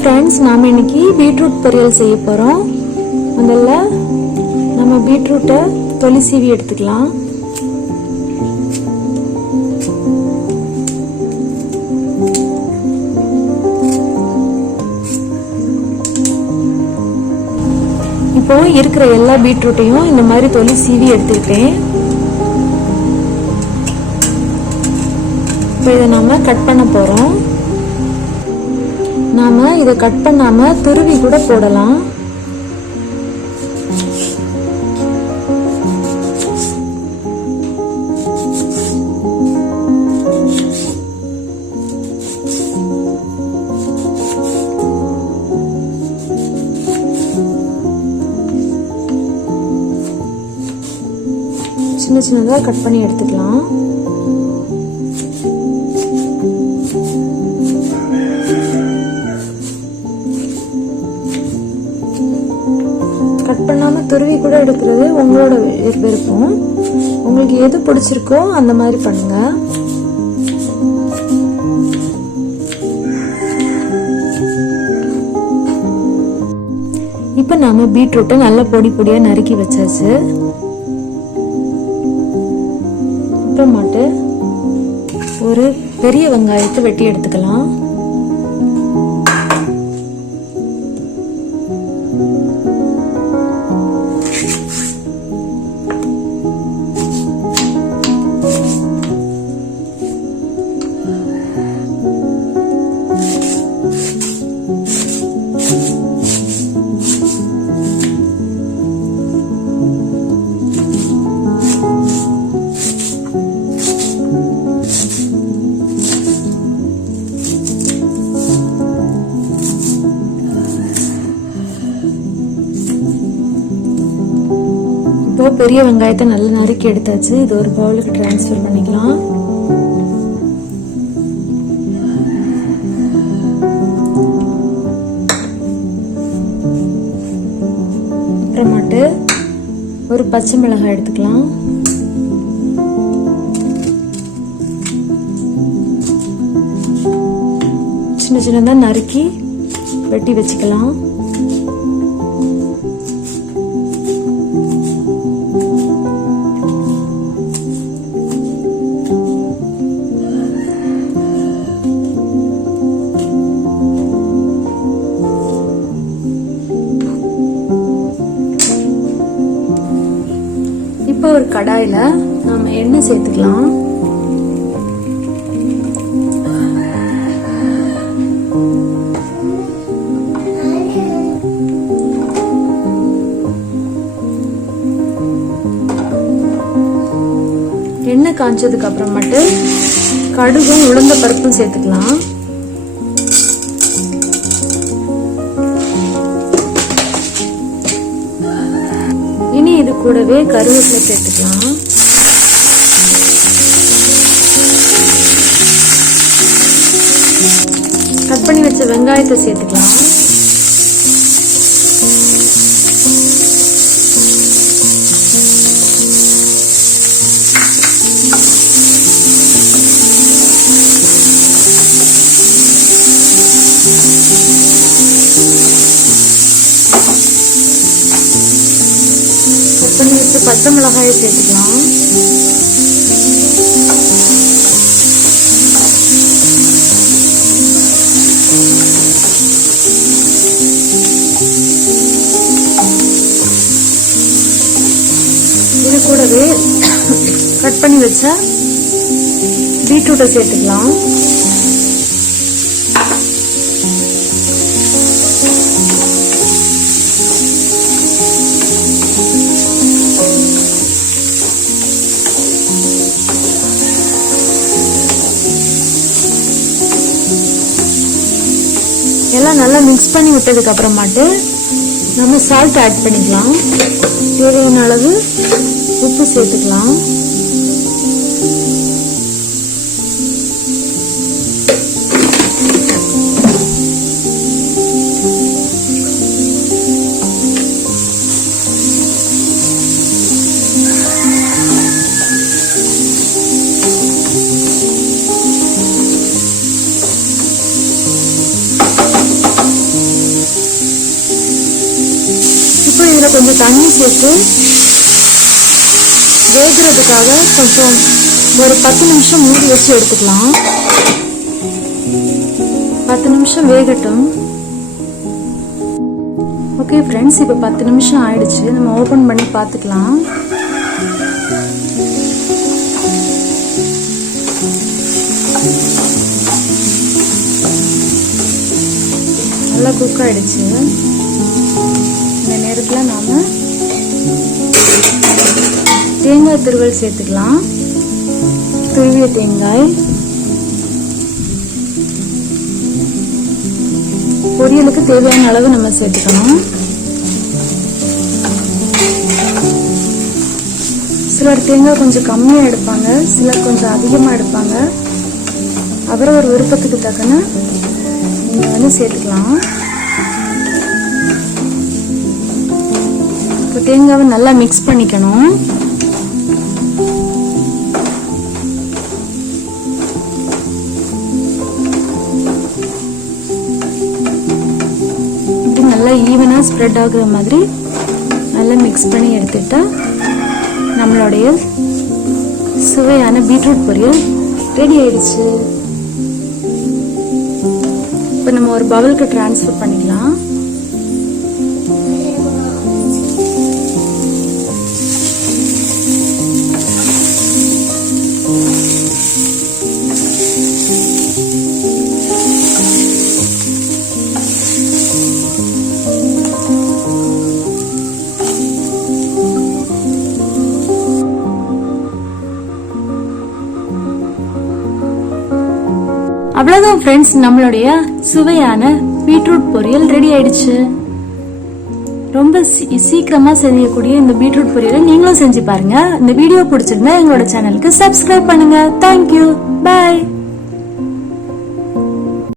Friends, நாம இன்னைக்கு beetroot பொரியல் செய்ய போறோம். முதல்ல நம்ம பீட்ரூட்டை தொலி சீவி எடுத்துக்கலாம். இப்போ இருக்கிற எல்லா பீட்ரூட்டையும் இந்த மாதிரி தொலி சீவி எடுத்துக்கிட்டேன். இப்போ இதை நாம கட் பண்ண போறோம். நாம இதை கட் பண்ணாம துருவி கூட போடலாம். சின்ன சின்னதா கட் பண்ணி எடுத்துக்கலாம். கட் பண்ணாம துருவி கூட எடுக்கிறது உங்களோட விருப்பம். உங்களுக்கு எது பிடிச்சிருக்கோ அந்த மாதிரி பண்ணுங்க. இப்ப நாம பீட்ரூட்டை நல்லா பொடி பொடியா நறுக்கி வச்சாச்சு. அப்புறமாட்டு ஒரு பெரிய வெங்காயத்தை வெட்டி எடுத்துக்கலாம். இப்போ பெரிய வெங்காயத்தை நல்லா நறுக்கி எடுத்தாச்சு. இது ஒரு பவுலுக்கு டிரான்ஸ்ஃபர் பண்ணிக்கலாம். அப்புறமாட்டு ஒரு பச்சை மிளகாய் எடுத்துக்கலாம். சின்ன சின்னதா நறுக்கி வெட்டி வச்சுக்கலாம். இப்போ ஒரு கடாயில நாம எண்ணெய் சேர்த்துக்கலாம். எண்ணெய் காஞ்சதுக்கு அப்புறமேட்டு கடுகும் உளுந்த பருப்பும் சேர்த்துக்கலாம். இனி இது கூடவே கருவேப்பிலை சேர்த்துக்கலாம். கட் பண்ணி வச்ச வெங்காயத்தை சேர்த்துக்கலாம். கட் பண்ணி வச்ச பச்சை மிளகாயை சேர்த்துக்கலாம். இது கூடவே கட் பண்ணி வச்ச பீட்ரூட்டை சேர்த்துக்கலாம். எல்லாம் நல்லா மிக்ஸ் பண்ணி விட்டதுக்கு அப்புறமாட்டு நம்ம சால்ட் ஆட் பண்ணிக்கலாம். தேவையான அளவு உப்பு சேர்த்துக்கலாம். கொஞ்சம் தண்ணி சேர்த்து வேகிறதுக்காக கொஞ்சம் ஒரு 10 நிமிஷம் மூடி வச்சு எடுத்துக்கலாம். 10 நிமிஷம் வேகட்டும். ஓகே ஃப்ரெண்ட்ஸ், இப்போ 10 நிமிஷம் ஆயிடுச்சு. நம்ம ஓபன் பண்ணி பார்த்துக்கலாம். நல்லா குக் ஆயிடுச்சு. இந்த நேரத்தில் நாம தேங்காய் துருவல் சேர்த்துக்கலாம். துருவிய தேங்காய், பொரியலுக்கு தேவையான அளவு நம்ம சேர்த்துக்கணும். சிலர் தேங்காய் கொஞ்சம் கம்மியா எடுப்பாங்க, சிலர் கொஞ்சம் அதிகமா எடுப்பாங்க. அப்புறம் ஒரு விருப்பத்துக்கு தக்கன நீங்க வந்து சேர்த்துக்கலாம். இப்போ தேங்காவை நல்லா மிக்ஸ் பண்ணிக்கணும். இப்படி நல்லா ஈவனா ஸ்ப்ரெட் ஆகுற மாதிரி நல்லா மிக்ஸ் பண்ணி எடுத்துட்டா நம்மளுடைய சுவையான பீட்ரூட் பொரியல் ரெடி ஆயிடுச்சு. இப்போ நம்ம ஒரு பவுலுக்கு டிரான்ஸ்ஃபர் பண்ணிக்கலாம். அவ்வளவுதான் ஃப்ரெண்ட்ஸ், நம்மளுடைய சுவையான பீட்ரூட் பொரியல் ரெடி ஆயிடுச்சு. ரொம்ப சீக்கிரமா செய்யக்கூடிய இந்த பீட்ரூட் பொரியலை நீங்களும் செஞ்சு பாருங்க. இந்த வீடியோ பிடிச்சிருந்தா எங்களோட சேனலுக்கு சப்ஸ்கிரைப் பண்ணுங்க. Thank you, by.